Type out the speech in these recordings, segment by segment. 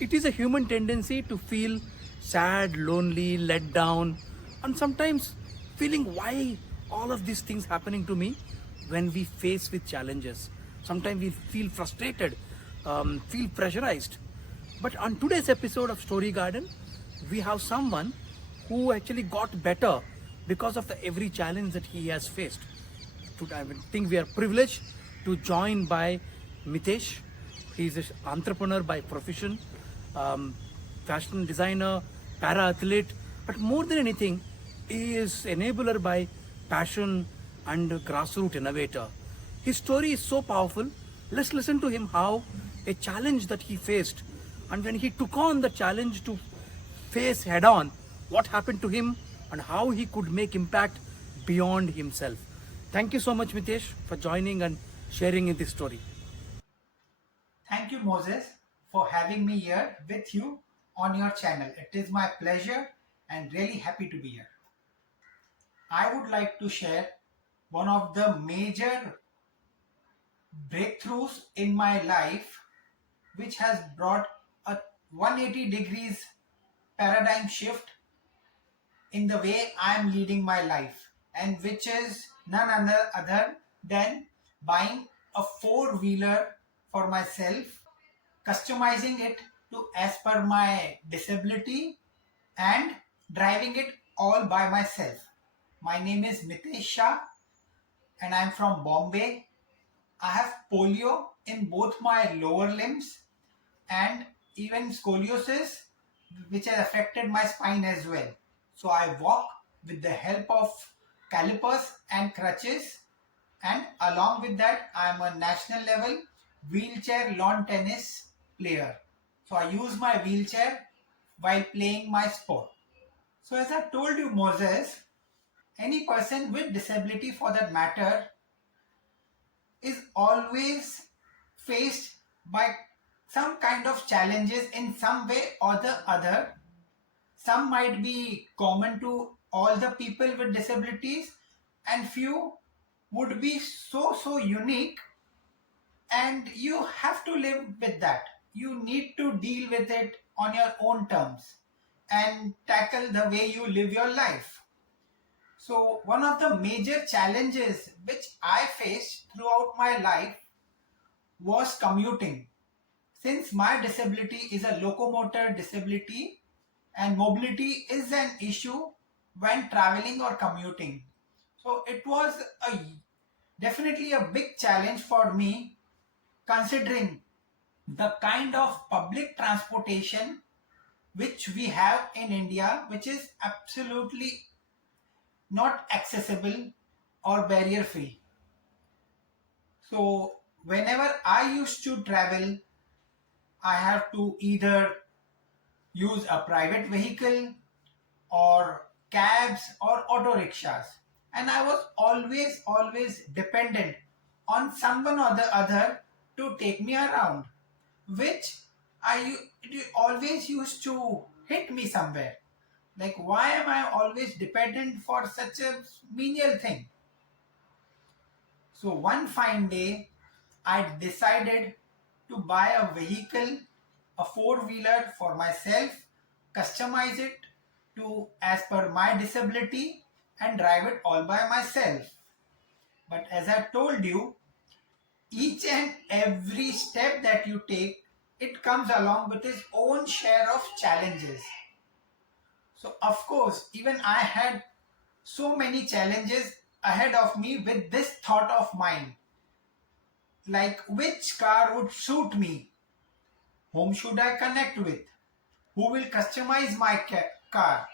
It is a human tendency to feel sad, lonely, let down, and sometimes feeling why all of these things happening to me when we face with challenges. Sometimes we feel frustrated, feel pressurized. But on today's episode of Story Garden, we have someone who actually got better because of the every challenge that he has faced. I think we are privileged to join by Mitesh. He is an entrepreneur by profession, um, fashion designer, para athlete, but more than anything, he is enabler by passion and grassroots innovator. His story is so powerful. Let's listen to him how a challenge that he faced, and when he took on the challenge to face head on what happened to him and how he could make impact beyond himself. Thank you so much, Mitesh, for joining and sharing in this story. Thank you, Moses, for having me here with you on your channel. It is my pleasure and really happy to be here. I would like to share one of the major breakthroughs in my life, which has brought a 180 degrees paradigm shift in the way I am leading my life, and which is none other than buying a four-wheeler for myself, customizing it to as per my disability, and driving it all by myself. My name is Mitesh Shah and I'm from Bombay. I have polio in both my lower limbs and even scoliosis, which has affected my spine as well. So I walk with the help of calipers and crutches, and along with that, I am a national level wheelchair lawn tennis player. So I use my wheelchair while playing my sport. So as I told you, Moses, any person with disability for that matter is always faced by some kind of challenges in some way or the other. Some might be common to all the people with disabilities, and few would be so unique, and you have to live with that. You need to deal with it on your own terms and tackle the way you live your life. So one of the major challenges which I faced throughout my life was commuting. Since my disability is a locomotor disability and mobility is an issue when traveling or commuting. So it was a definitely a big challenge for me, considering the kind of public transportation which we have in India, which is absolutely not accessible or barrier free. So whenever I used to travel, I have to either use a private vehicle or cabs or auto rickshaws. And I was always dependent on someone or the other to take me around, which it always used to hit me somewhere. Like, why am I always dependent for such a menial thing? So one fine day, I decided to buy a vehicle, a four-wheeler for myself, customize it to as per my disability and drive it all by myself. But as I told you, each and every step that you take, it comes along with its own share of challenges. So of course, even I had so many challenges ahead of me with this thought of mine, like which car would suit me, whom should I connect with, who will customize my car,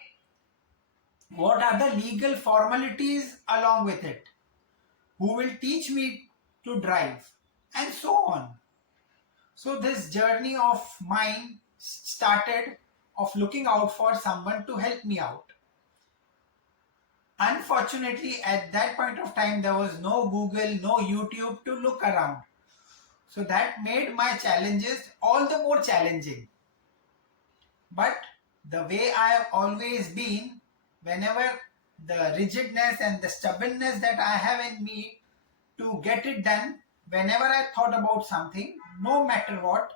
what are the legal formalities along with it, who will teach me to drive, and so on. So this journey of mine started of looking out for someone to help me out. Unfortunately, at that point of time, there was no Google, no YouTube to look around. So that made my challenges all the more challenging. But the way I have always been, whenever the rigidness and the stubbornness that I have in me to get it done, whenever I thought about something, no matter what,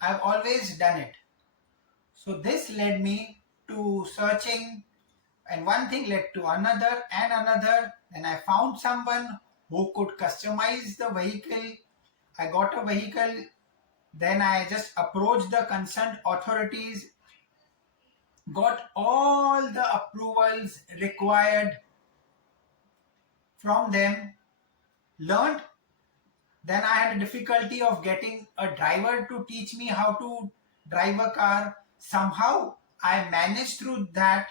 I've always done it. So this led me to searching, and one thing led to another and another. Then I found someone who could customize the vehicle. I got a vehicle. Then I just approached the concerned authorities, got all the approvals required from them, learned. Then I had a difficulty of getting a driver to teach me how to drive a car. Somehow I managed through that.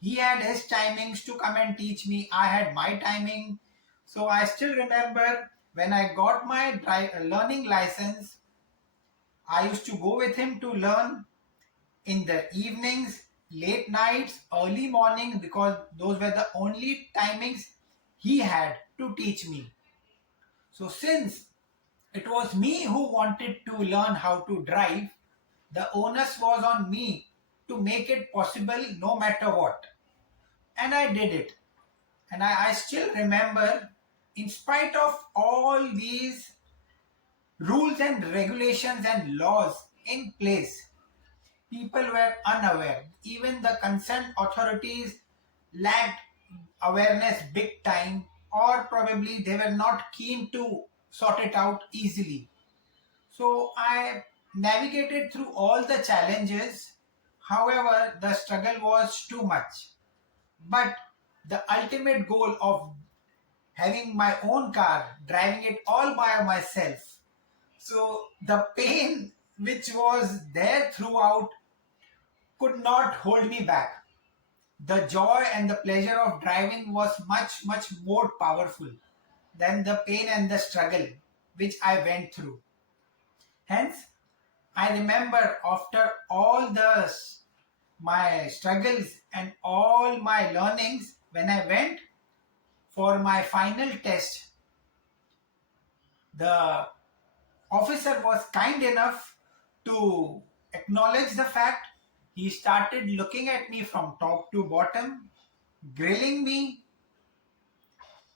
He had his timings to come and teach me. I had my timing. So I still remember when I got my learning license, I used to go with him to learn in the evenings, late nights, early mornings, because those were the only timings he had to teach me. So since it was me who wanted to learn how to drive, the onus was on me to make it possible no matter what. And I did it. And I still remember, in spite of all these rules and regulations and laws in place, people were unaware. Even the concerned authorities lacked awareness big time, or probably they were not keen to sort it out easily. So I navigated through all the challenges. However, the struggle was too much. But the ultimate goal of having my own car, driving it all by myself. So the pain which was there throughout could not hold me back. The joy and the pleasure of driving was much, much more powerful than the pain and the struggle which I went through. Hence, I remember after all my struggles and all my learnings, when I went for my final test, the officer was kind enough to acknowledge the fact. He started looking at me from top to bottom, grilling me,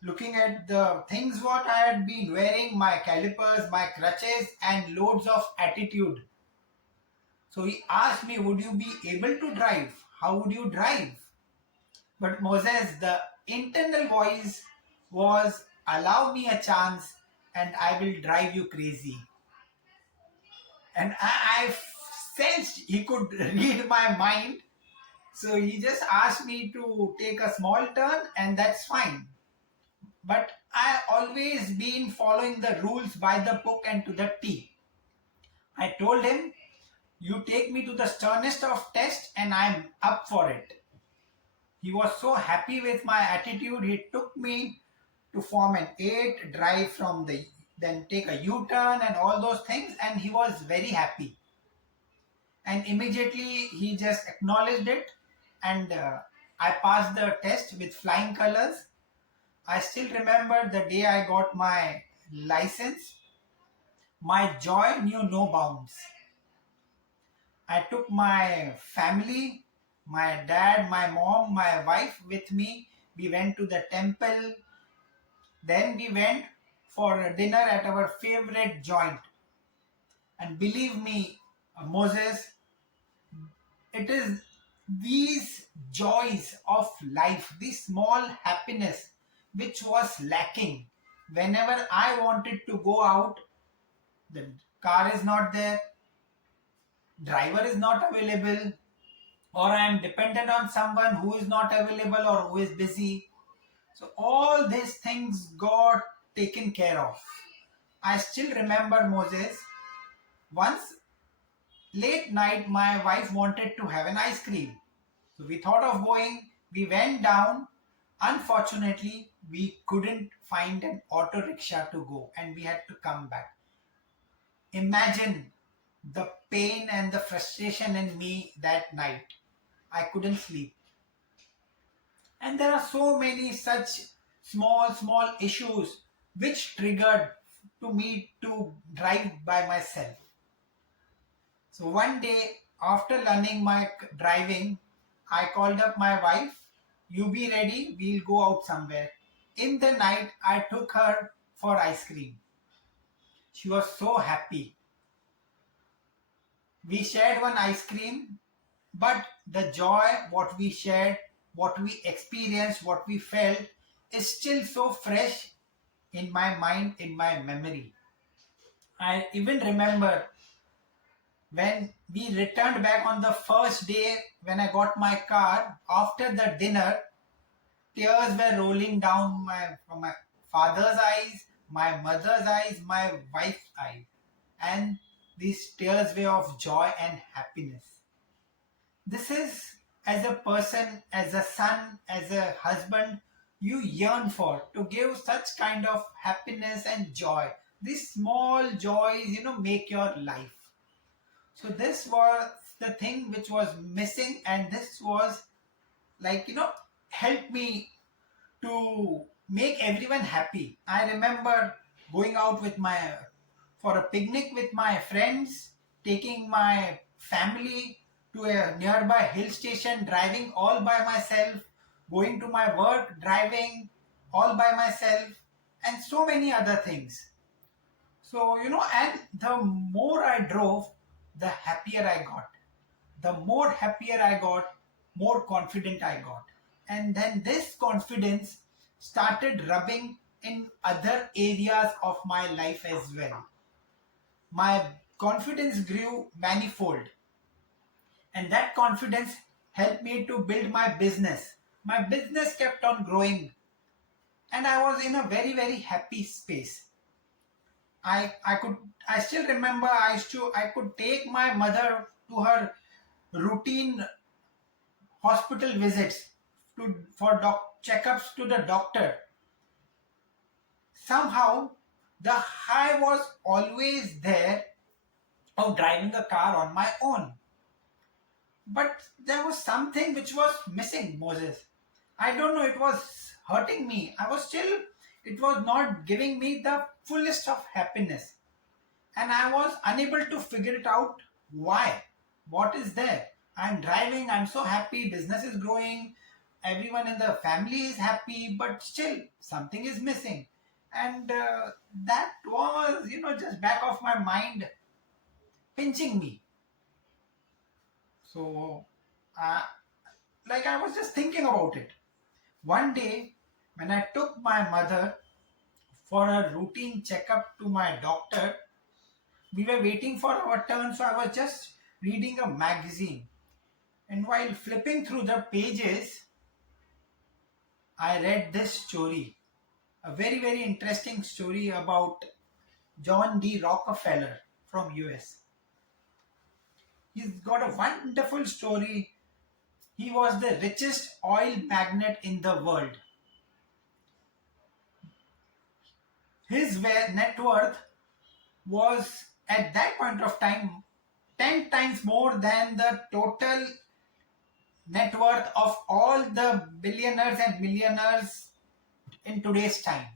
looking at the things what I had been wearing, my calipers, my crutches, and loads of attitude. So he asked me, would you be able to drive? How would you drive? But Moses, the internal voice was, allow me a chance and I will drive you crazy. And I sensed he could read my mind. So he just asked me to take a small turn, and that's fine. But I always been following the rules by the book and to the T. I told him, you take me to the sternest of tests and I'm up for it. He was so happy with my attitude, he took me to form an 8, drive from the, then take a U-turn and all those things, and he was very happy. And immediately he just acknowledged it, and I passed the test with flying colors. I still remember the day I got my license. My joy knew no bounds. I took my family, my dad, my mom, my wife with me. We went to the temple. Then we went for a dinner at our favorite joint. And believe me, Moses, it is these joys of life, this small happiness which was lacking. Whenever I wanted to go out, the car is not there, driver is not available, or I am dependent on someone who is not available or who is busy. So all these things got taken care of. I still remember, Moses, once late night my wife wanted to have an ice cream. So we thought of going, we went down. Unfortunately, we couldn't find an auto rickshaw to go and we had to come back. Imagine the pain and the frustration in me that night. I couldn't sleep. And there are so many such small, small issues which triggered to me to drive by myself. So one day after learning my driving, I called up my wife. You be ready, we'll go out somewhere. In the night, I took her for ice cream. She was so happy. We shared one ice cream, but the joy, what we shared, what we experienced, what we felt is still so fresh in my mind, in my memory. I even remember when we returned back on the first day when I got my car after the dinner, tears were rolling down from my father's eyes, my mother's eyes, my wife's eyes, and these tears were of joy and happiness. This is, as a person, as a son, as a husband, you yearn for to give such kind of happiness and joy. These small joys, make your life. So this was the thing which was missing, and this was like, helped me to make everyone happy. I remember going out with my for a picnic with my friends, taking my family to a nearby hill station, driving all by myself, going to my work, driving all by myself, and so many other things. So, and the more I drove, the happier I got. The more happier I got, more confident I got. And then this confidence started rubbing in other areas of my life as well. My confidence grew manifold, and that confidence helped me to build my business. My business kept on growing, and I was in a very, very happy space. I could I still remember I could take my mother to her routine hospital visits for checkups to the doctor. Somehow the high was always there of driving a car on my own. But there was something which was missing, Moses. I don't know, it was hurting me. It was not giving me the fullest of happiness. And I was unable to figure it out why. What is there? I'm driving, I'm so happy, business is growing, everyone in the family is happy, but still something is missing. And that was, just back of my mind pinching me. So, uh, like I was just thinking about it. One day, when I took my mother for a routine checkup to my doctor, we were waiting for our turn, so I was just reading a magazine. And while flipping through the pages, I read this story, a very, very interesting story about John D. Rockefeller from US. He's got a wonderful story. He was the richest oil magnate in the world. His net worth was at that point of time 10 times more than the total net worth of all the billionaires and millionaires in today's time.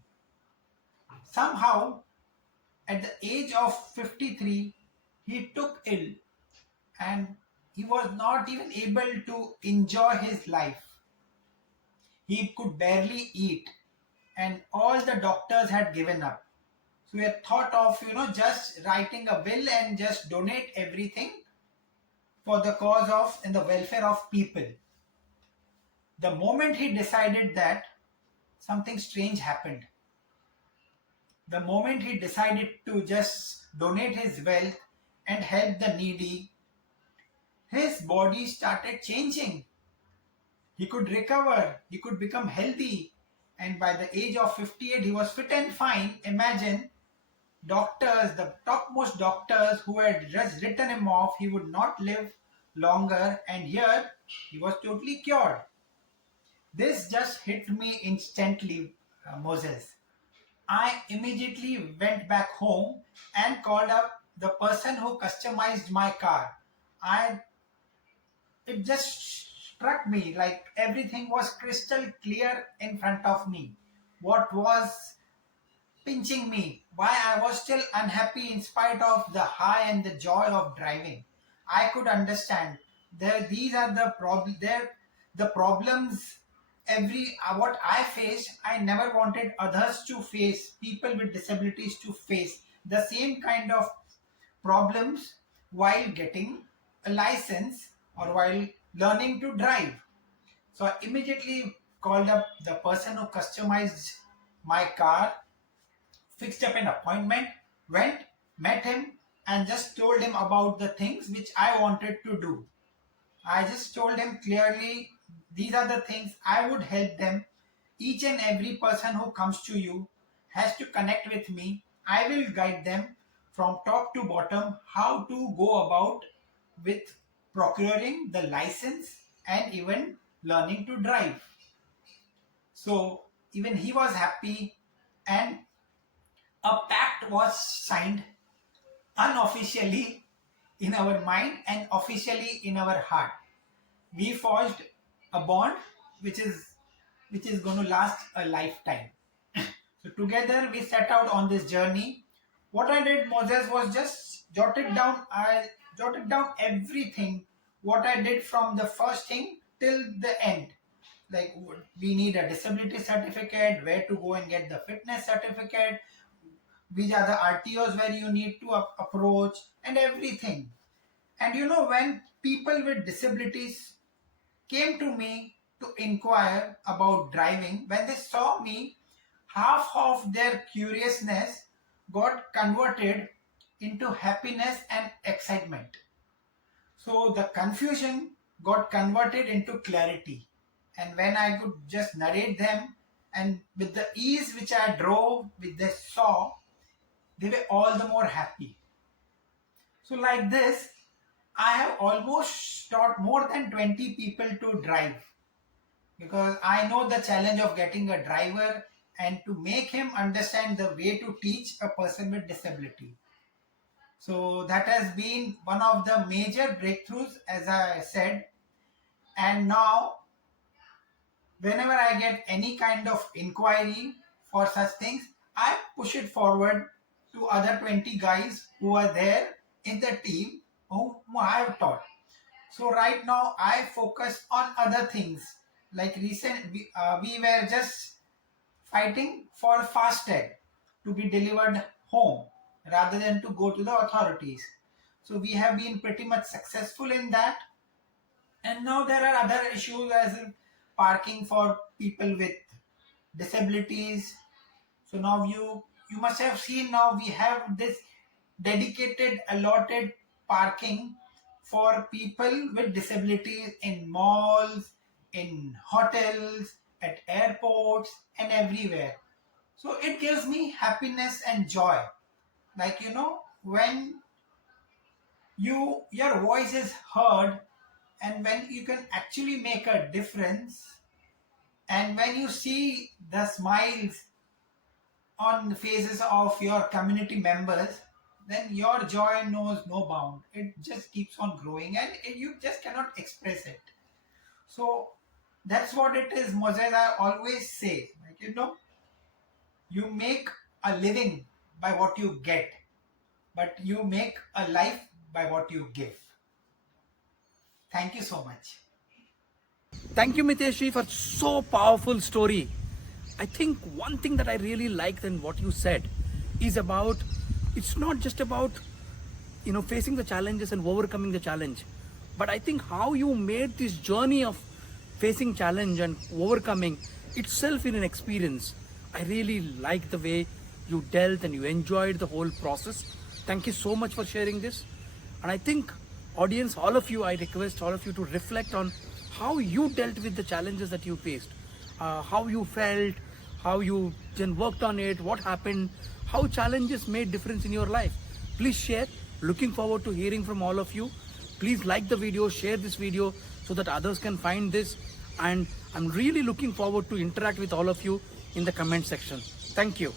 Somehow, at the age of 53, he took ill and he was not even able to enjoy his life. He could barely eat, and all the doctors had given up. So he had thought of, just writing a will and just donate everything for the cause of and the welfare of people. The moment he decided that, something strange happened. The moment he decided to just donate his wealth and help the needy, his body started changing. He could recover, he could become healthy, and by the age of 58, he was fit and fine. Imagine doctors, the topmost doctors who had just written him off, he would not live longer, and here he was totally cured. This just hit me instantly, Moses. I immediately went back home and called up the person who customized my car. I It just struck me like everything was crystal clear in front of me. What was pinching me, why I was still unhappy in spite of the high and the joy of driving. I could understand. These are the the problems every what I faced. I never wanted others to face, people with disabilities to face the same kind of problems while getting a license or while learning to drive. So I immediately called up the person who customized my car, fixed up an appointment, went, met him, and just told him about the things which I wanted to do. I just told him clearly, these are the things I would help them. Each and every person who comes to you has to connect with me. I will guide them from top to bottom how to go about with procuring the license and even learning to drive. So even he was happy, and a pact was signed unofficially in our mind and officially in our heart. We forged a bond which is going to last a lifetime. So together we set out on this journey. What I did, Moses, was just jotted down. I jotted down everything what I did from the first thing till the end. Like, we need a disability certificate, where to go and get the fitness certificate, which are the RTOs where you need to approach, and everything. And when people with disabilities came to me to inquire about driving, when they saw me, half of their curiousness got converted into happiness and excitement. So the confusion got converted into clarity. And when I could just narrate them, and with the ease which I drove, which they saw, they were all the more happy. So, like this, I have almost taught more than 20 people to drive, because I know the challenge of getting a driver and to make him understand the way to teach a person with disability. So that has been one of the major breakthroughs, as I said. And now, whenever I get any kind of inquiry for such things, I push it forward to other 20 guys who are there in the team whom I have taught. So right now I focus on other things. Like we were just fighting for FASTag to be delivered home rather than to go to the authorities. So we have been pretty much successful in that. And now there are other issues, as in parking for people with disabilities. So now you must have seen, now we have this dedicated allotted parking for people with disabilities in malls, in hotels, at airports, and everywhere. So it gives me happiness and joy. Like, when your voice is heard, and when you can actually make a difference, and when you see the smiles on the faces of your community members, then your joy knows no bound. It just keeps on growing, and you just cannot express it. So that's what it is, Moses. I always say, like, you make a living by what you get, but you make a life by what you give. Thank you so much. Thank you, Mitesh Ji, for so powerful story. I think one thing that I really liked in what you said is about, it's not just about facing the challenges and overcoming the challenge, but I think how you made this journey of facing challenge and overcoming itself in an experience. I really like the way you dealt and you enjoyed the whole process. Thank you so much for sharing this. And I think audience, all of you, I request all of you to reflect on how you dealt with the challenges that you faced, how you felt, how you then worked on it, what happened, how challenges made difference in your life. Please share. Looking forward to hearing from all of you. Please like the video, share this video so that others can find this. And I'm really looking forward to interact with all of you in the comment section. Thank you.